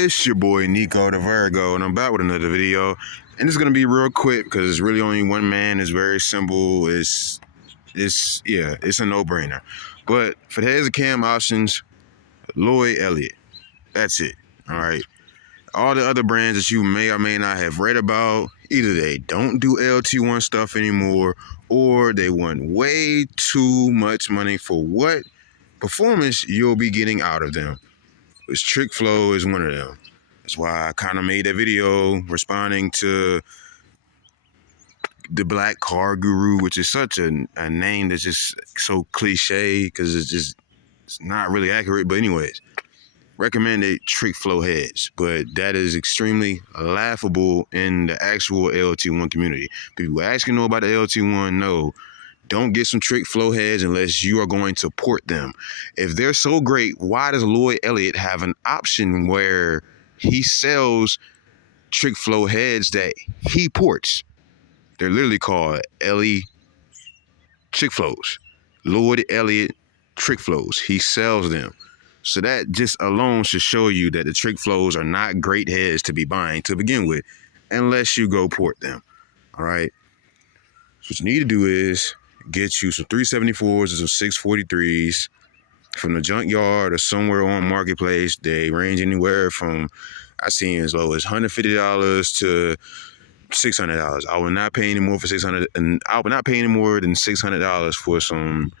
It's your boy Nico the Virgo, and I'm back with another video. And it's gonna be real quick because it's really only one man. It's very simple. It's a no-brainer. But for the heads of cam options, Lloyd Elliott. That's it. All right. All the other brands that you may or may not have read about, either they don't do LT1 stuff anymore, or they want way too much money for what performance you'll be getting out of them. Which Trick Flow is one of them. That's why I kind of made that video responding to the Black Car Guru, which is such a name that's just so cliche because it's not really accurate. But anyways, recommended Trick Flow heads, but that is extremely laughable in the actual LT1 community. People who actually know about the LT1 know, don't get some Trick Flow heads unless you are going to port them. If they're so great, why does Lloyd Elliott have an option where he sells Trick Flow heads that he ports? They're literally called LE Trick Flows. Lloyd Elliott Trick Flows. He sells them. So that just alone should show you that the Trick Flows are not great heads to be buying to begin with, unless you go port them. All right. So what you need to do is get you some 374s and some 643s from the junkyard or somewhere on Marketplace. They range anywhere from, I seen as low as $150 to $600. I will not pay any more for $600, and I will not pay any more than $600 for some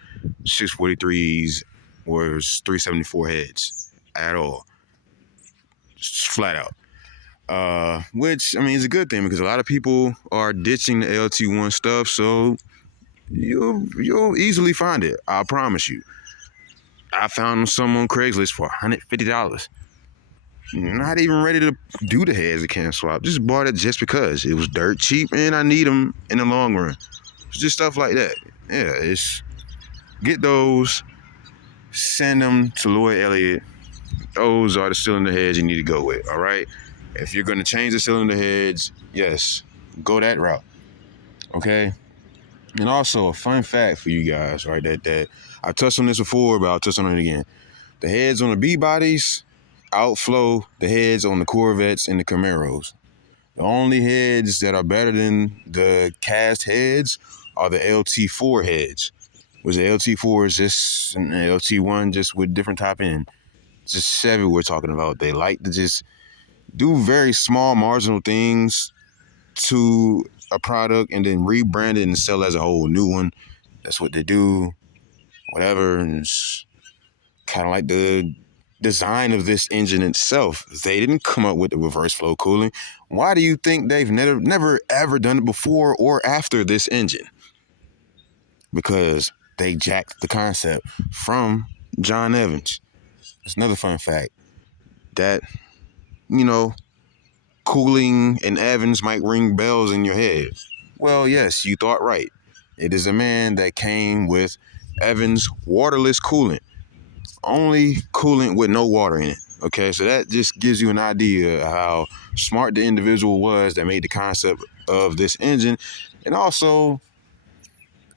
643s or 374 heads at all. Just flat out. Which, I mean, is a good thing because a lot of people are ditching the LT1 stuff, so you'll easily find it. I promise you. I found some on Craigslist for $150. Not even ready to do the heads of can swap. Just bought it just because it was dirt cheap and I need them in the long run. It's just stuff like that. Yeah, get those, send them to Lloyd Elliott. Those are the cylinder heads you need to go with. All right. If you're gonna change the cylinder heads, yes, go that route. Okay. And also a fun fact for you guys, right? That I touched on this before, but I'll touch on it again. The heads on the B bodies outflow the heads on the Corvettes and the Camaros. The only heads that are better than the cast heads are the LT4 heads, which the LT4 is just an LT1 just with different top end. Just Chevy we're talking about. They like to just do very small marginal things to a product and then rebrand it and sell as a whole new one. That's what they do. Whatever. And it's kind of like the design of this engine itself. They didn't come up with the reverse flow cooling. Why do you think they've never ever done it before or after this engine? Because they jacked the concept from John Evans. That's another fun fact. That, cooling and Evans might ring bells in your head. Well, yes, you thought right. It is a man that came with Evans waterless coolant. Only coolant with no water in it. Okay, so that just gives you an idea of how smart the individual was that made the concept of this engine. And also,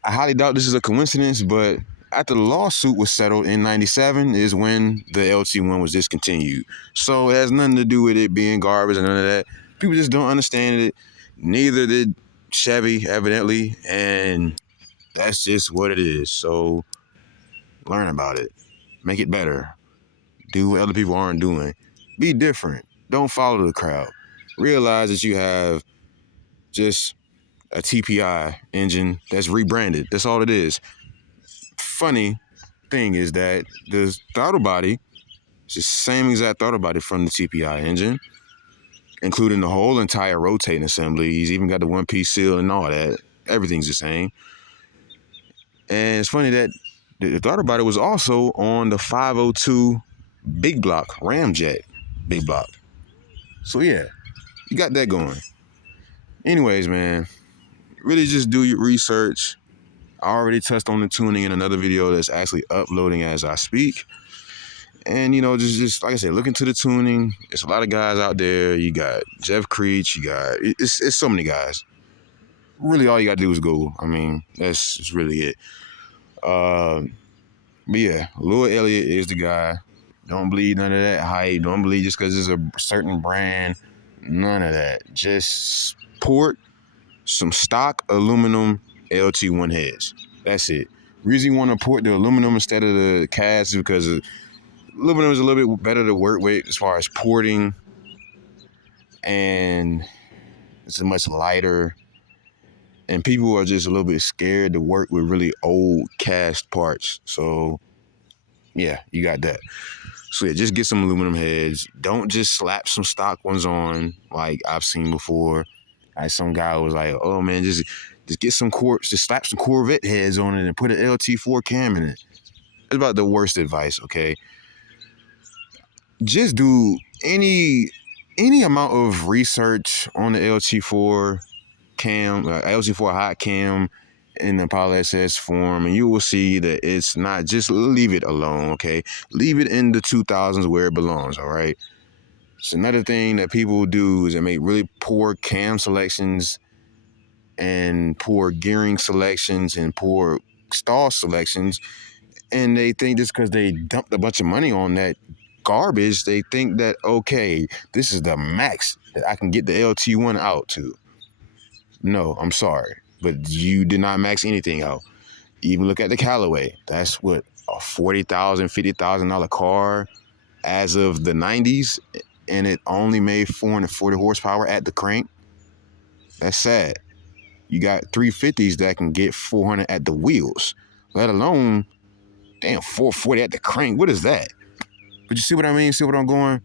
I highly doubt this is a coincidence, but after the lawsuit was settled in '97 is when the LT1 was discontinued. So it has nothing to do with it being garbage and none of that. People just don't understand it. Neither did Chevy, evidently, and that's just what it is. So learn about it. Make it better. Do what other people aren't doing. Be different. Don't follow the crowd. Realize that you have just a TPI engine that's rebranded. That's all it is. Funny thing is that the throttle body is the same exact throttle body from the TPI engine, including the whole entire rotating assembly. He's even got the one-piece seal and all that. Everything's the same. And it's funny that the throttle body was also on the 502 big block ramjet big block. So yeah, you got that going. Anyways, man, really just do your research. I already touched on the tuning in another video that's actually uploading as I speak. And, just like I said, look into the tuning. It's a lot of guys out there. You got Jeff Creech. You got, it's so many guys. Really, all you got to do is Google. I mean, that's really it. But yeah, Lloyd Elliott is the guy. Don't believe none of that hype. Don't believe just because it's a certain brand. None of that. Just port some stock aluminum LT1 heads. That's it. Reason you want to port the aluminum instead of the cast is because aluminum is a little bit better to work with as far as porting, and it's much lighter. And people are just a little bit scared to work with really old cast parts. So yeah, you got that. So yeah, just get some aluminum heads. Don't just slap some stock ones on like I've seen before. Like some guy was like, "Oh man, just get some just slap some Corvette heads on it and put an LT4 cam in it." That's about the worst advice. Okay, just do any amount of research on the LT4 cam, LT4 hot cam in the Apollo SS form, and you will see that it's not. Just leave it alone. Okay, leave it in the 2000s where it belongs. All right. So another thing that people do is they make really poor cam selections and poor gearing selections and poor stall selections. And they think just because they dumped a bunch of money on that garbage, they think that, okay, this is the max that I can get the LT1 out to. No, I'm sorry, but you did not max anything out. Even look at the Callaway. That's what, a $40,000, $50,000 car as of the 90s, and it only made 440 horsepower at the crank. That's sad. You got 350s that can get 400 at the wheels, let alone, damn, 440 at the crank. What is that? But you see what I mean? See what I'm going?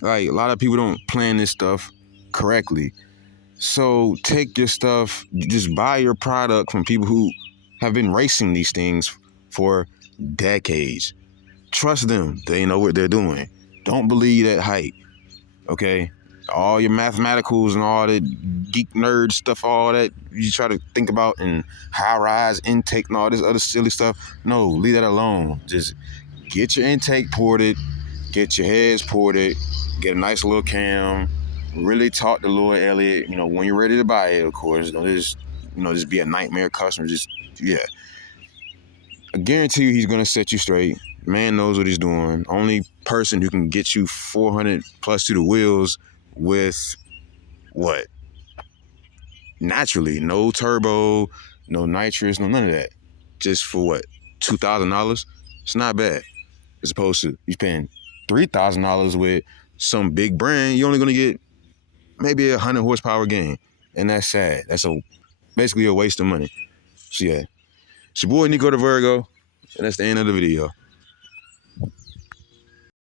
Like, a lot of people don't plan this stuff correctly. So take your stuff, just buy your product from people who have been racing these things for decades. Trust them. They know what they're doing. Don't believe that hype. Okay? All your mathematicals and all that geek nerd stuff, all that you try to think about, and high rise intake and all this other silly stuff. No, leave that alone. Just get your intake ported, get your heads ported, get a nice little cam. Really talk to Lloyd Elliott, when you're ready to buy it, of course. Don't just be a nightmare customer. Just, yeah. I guarantee you he's going to set you straight. Man knows what he's doing. Only person who can get you 400 plus to the wheels with what? Naturally. No turbo, no nitrous, no none of that. Just for what? $2,000? It's not bad. As opposed to you paying $3,000 with some big brand, you're only going to get maybe 100 horsepower gain. And that's sad. That's basically a waste of money. So yeah. It's your boy Nico the Virgo, and that's the end of the video.